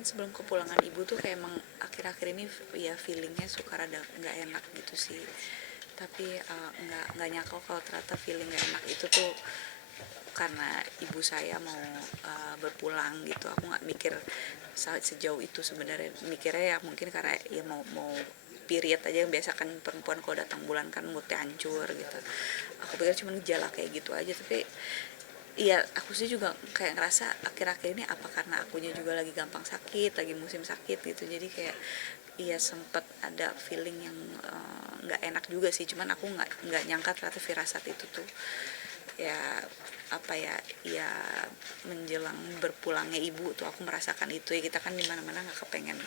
mungkin sebelum kepulangan ibu tuh kayak emang akhir-akhir ini ya feelingnya suka rada nggak enak gitu sih. Tapi nggak nyangka kalau ternyata feeling nggak enak itu tuh karena ibu saya mau berpulang gitu. Aku nggak mikir sejauh itu sebenarnya, mikirnya ya mungkin karena ya mau period aja, yang biasa kan perempuan kalau datang bulan kan moodnya hancur gitu. Aku pikir cuma gejala kayak gitu aja, tapi iya aku sih juga kayak ngerasa akhir-akhir ini apa karena akunya juga lagi gampang sakit, lagi musim sakit gitu, jadi kayak iya sempet ada feeling yang nggak enak juga sih. Cuman aku nggak nyangka ternyata firasat itu tuh ya apa ya, ya menjelang berpulangnya ibu tuh aku merasakan itu ya. Kita kan di mana-mana nggak kepengen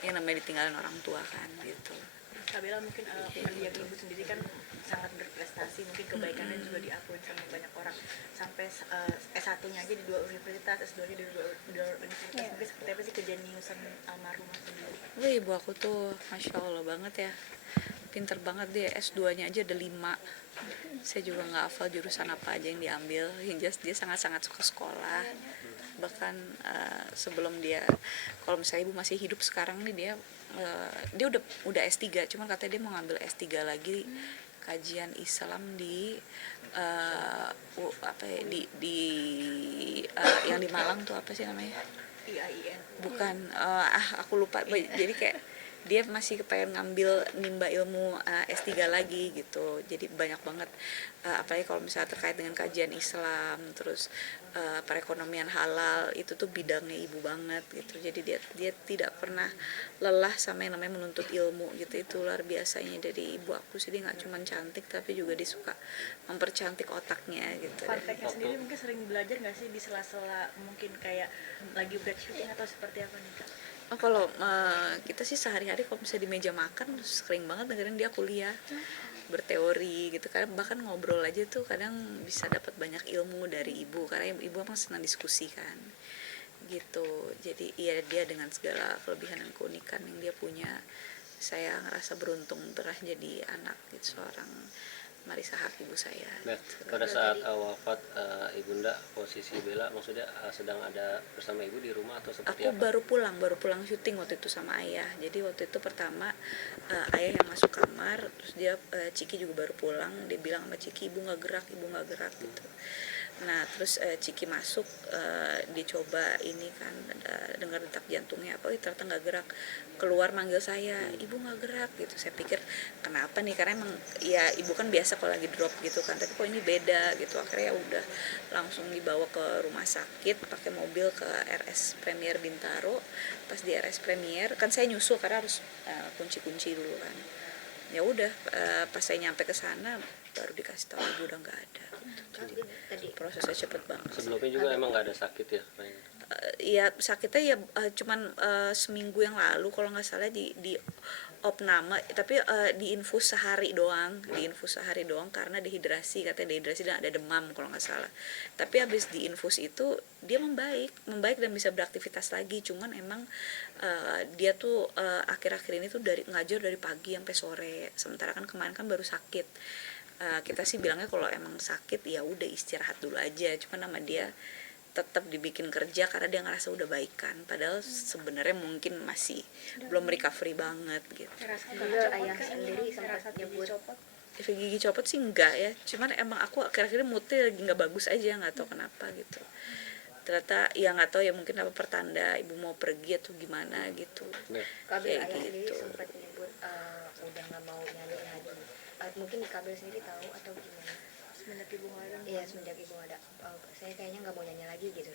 yang namanya ditinggalin orang tua kan gitu. Kak Bella, mungkin mendiang ibu sendiri kan sangat berprestasi, mungkin kebaikannya juga diakui sama banyak orang, sampai S1-nya aja di 2 universitas, S2-nya di dua universitas. Mungkin seperti apa sih kejeniusan almarhumah sendiri? Wih, ibu aku tuh Masya Allah banget ya, pinter banget dia, S2-nya aja ada 5. Saya juga nggak hafal jurusan apa aja yang diambil, yang jelas dia sangat-sangat suka sekolah. Bahkan sebelum dia, kalau misalnya ibu masih hidup sekarang nih, dia udah S3, cuman katanya dia mau ngambil S3 lagi kajian Islam di apa ya, di yang di Malang tuh apa sih namanya, IAIN. bukan aku lupa. Jadi kayak dia masih kepengen ngambil nimba ilmu S3 lagi gitu. Jadi banyak banget apalagi kalau misalnya terkait dengan kajian Islam, terus perekonomian halal, itu tuh bidangnya ibu banget gitu. Jadi dia tidak pernah lelah sama yang namanya menuntut ilmu gitu. Itu luar biasanya dari ibu aku sih. Dia nggak cuma cantik tapi juga dia suka mempercantik otaknya gitu. Fun fact-nya sendiri mungkin sering belajar nggak sih di sela-sela mungkin kayak lagi buat syuting atau seperti apa nih Kak? Oh, kalau kita sih sehari-hari kalau misalnya di meja makan sering banget dengerin dia kuliah, berteori gitu kan. Bahkan ngobrol aja tuh kadang bisa dapat banyak ilmu dari ibu, karena ibu emang senang diskusi kan gitu. Jadi iya, dia dengan segala kelebihan dan keunikan yang dia punya, saya ngerasa beruntung pernah jadi anak gitu seorang Marisa Haque, ibu saya. Nah, pada saat wafat ibunda, posisi Bella maksudnya sedang ada bersama ibu di rumah atau seperti Aku apa? baru pulang syuting waktu itu sama ayah. Jadi waktu itu pertama ayah yang masuk kamar, terus dia Ciki juga baru pulang. Dia bilang sama Ciki, ibu nggak gerak gitu. Nah terus Ciki masuk, dicoba ini kan dengar detak jantungnya apa, ternyata nggak gerak. Keluar manggil saya, ibu nggak gerak gitu. Saya pikir kenapa nih, karena emang ya ibu kan biasa kalau lagi drop gitu kan, tapi kok ini beda gitu. Akhirnya ya udah langsung dibawa ke rumah sakit pakai mobil ke RS Premier Bintaro. Pas di RS Premier kan saya nyusul karena harus kunci-kunci dulu kan. Ya udah pas saya nyampe ke sana baru dikasih tahu ibu udah nggak ada. Jadi prosesnya cepet banget. Sebelumnya juga emang nggak ada sakit ya? Ya sakitnya ya cuman seminggu yang lalu kalau nggak salah di opname, tapi diinfus sehari doang, karena dehidrasi, katanya dehidrasi dan ada demam kalau nggak salah. Tapi habis diinfus itu dia membaik dan bisa beraktivitas lagi. Cuman emang dia tuh akhir-akhir ini tuh ngajar dari pagi sampai sore, sementara kan kemarin kan baru sakit. Kita sih bilangnya kalau emang sakit ya udah istirahat dulu aja, cuman nama dia tetap dibikin kerja karena dia ngerasa udah baikan, padahal sebenarnya mungkin masih belum recovery banget gitu. Juga ayah sendiri sempat nyebut Efek gigi copot sih enggak ya, cuman emang aku akhir-akhir moodnya lagi nggak bagus aja, nggak tahu kenapa gitu. Ternyata ya nggak tahu ya, mungkin apa pertanda ibu mau pergi atau gimana gitu. Kabel ayah Kayak sendiri gitu. sempat nyebut udah nggak mau nyanyi lagi. Mungkin Kabel sendiri tahu atau gimana? Semenjak ibu nggak ada? Iya, semenjak ibu ada, saya kayaknya nggak mau nyanyi lagi gitu.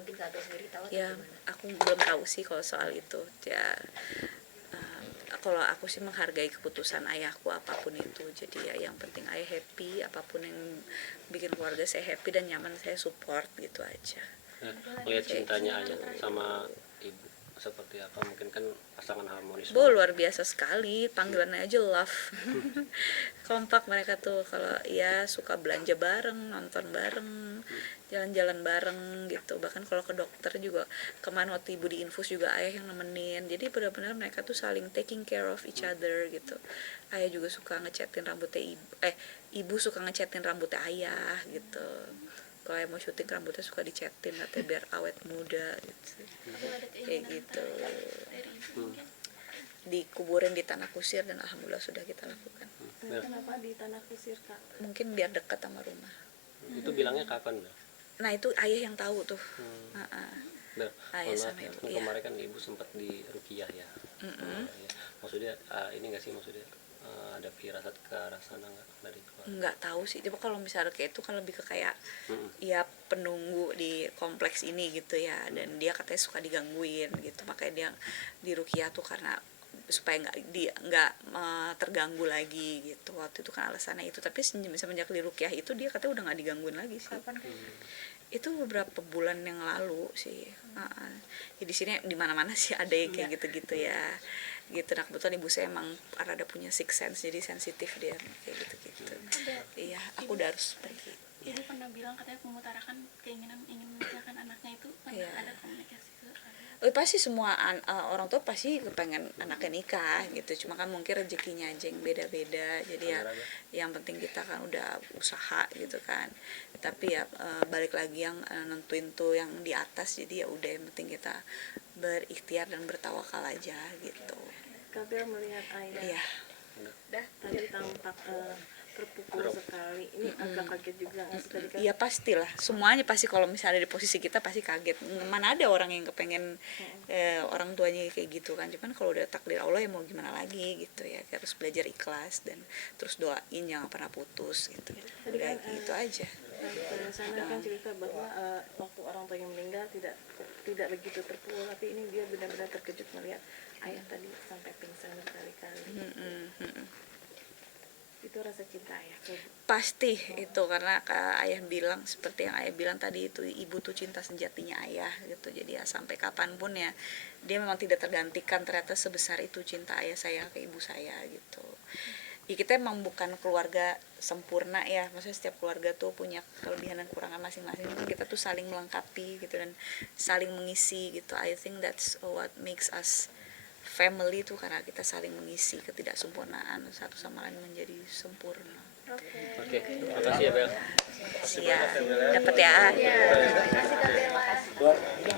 Mungkin Kabel sendiri tahu atau Ya gimana? aku belum tahu sih kalau soal itu ya. Kalau aku sih menghargai keputusan ayahku apapun itu. Jadi ya yang penting ayah happy, apapun yang bikin keluarga saya happy dan nyaman saya support gitu aja. Lihat cintanya aja sama ibu seperti apa, mungkin kan pasangan harmonis. Luar biasa sekali, panggilannya aja love. Kompak mereka tuh, kalau ya suka belanja bareng, nonton bareng, jalan-jalan bareng gitu. Bahkan kalau ke dokter juga, kemarin waktu ibu diinfus juga ayah yang nemenin. Jadi benar-benar mereka tuh saling taking care of each other gitu. Ayah juga suka ngecatin rambutnya ibu suka ngecatin rambutnya ayah gitu. kalau mau syuting rambutnya suka dicetin katanya biar awet muda gitu. Kayak gitu. Dikuburin di tanah kusir dan alhamdulillah sudah kita lakukan. Bel, Kenapa di tanah kusir, Kak? Mungkin biar dekat sama rumah. itu bilangnya kapan, Bel? Nah itu ayah yang tahu tuh. Bel, Ayah mohon maaf sama ya, ibu, kan iya. kemarin kan ibu sempat di ruqyah ya. Ya. Maksudnya ini nggak sih, maksudnya ada firasat ke arah sana nggak dari keluarga? Nggak tahu sih, coba kalau misalnya kayak itu kan lebih ke kayak Mm-mm. ya penunggu di kompleks ini gitu ya, dan dia katanya suka digangguin gitu, makanya dia di ruqyah tuh karena supaya nggak terganggu lagi gitu. Waktu itu kan alasannya itu, tapi semenjak di ruqyah itu dia katanya udah nggak digangguin lagi sih. Kapan kayak Itu beberapa bulan yang lalu sih. Ya di sini di mana-mana sih ada yang kayak gitu-gitu ya gitu. Nah kebetulan ibu saya emang rada punya six sense, jadi sensitif dia kayak gitu-gitu. Iya, aku udah harus pergi. Ibu pernah bilang katanya mengutarakan keinginan ingin menikahkan anaknya itu pernah Iya. ada komunikasi ke Pasti semua orang tua pasti kepengen anaknya nikah gitu, cuma kan mungkin rezekinya aja yang beda-beda, jadi ya yang penting kita kan udah usaha gitu kan. Tapi ya balik lagi yang nentuin tuh yang di atas, jadi ya udah yang penting kita berikhtiar dan bertawakal aja gitu. Kabel melihat Aida Iya. tadi tampak terpukul sekali. Ini agak kaget juga nggak sih tadi kan? Iya pastilah, semuanya pasti kalau misalnya di posisi kita pasti kaget. Mana ada orang yang kepengen orang tuanya kayak gitu kan. Cuman kalau udah takdir Allah ya mau gimana lagi gitu ya. Kita harus belajar ikhlas dan terus doain jangan pernah putus gitu. Udah gitu aja. Pada sana kan cerita bahwa waktu orang tuanya meninggal tidak begitu terpukul, tapi ini dia benar-benar terkejut melihat ayah tadi sampai pingsan berkali-kali. Itu rasa cinta ayah ke ibu. Pasti itu karena ayah bilang seperti yang ayah bilang tadi, itu ibu tuh cinta sejatinya ayah gitu. Jadi ya sampai kapanpun ya dia memang tidak tergantikan, ternyata sebesar itu cinta ayah saya ke ibu saya gitu. Ya kita emang bukan keluarga sempurna ya, maksudnya setiap keluarga tuh punya kelebihan dan kekurangan masing-masing. Kita tuh saling melengkapi gitu dan saling mengisi gitu. I think that's what makes us family tuh, karena kita saling mengisi ketidaksempurnaan satu sama lain menjadi sempurna. Oke, terima kasih ya, Bel. Siap, dapat ya. Terima kasih Kak Bella.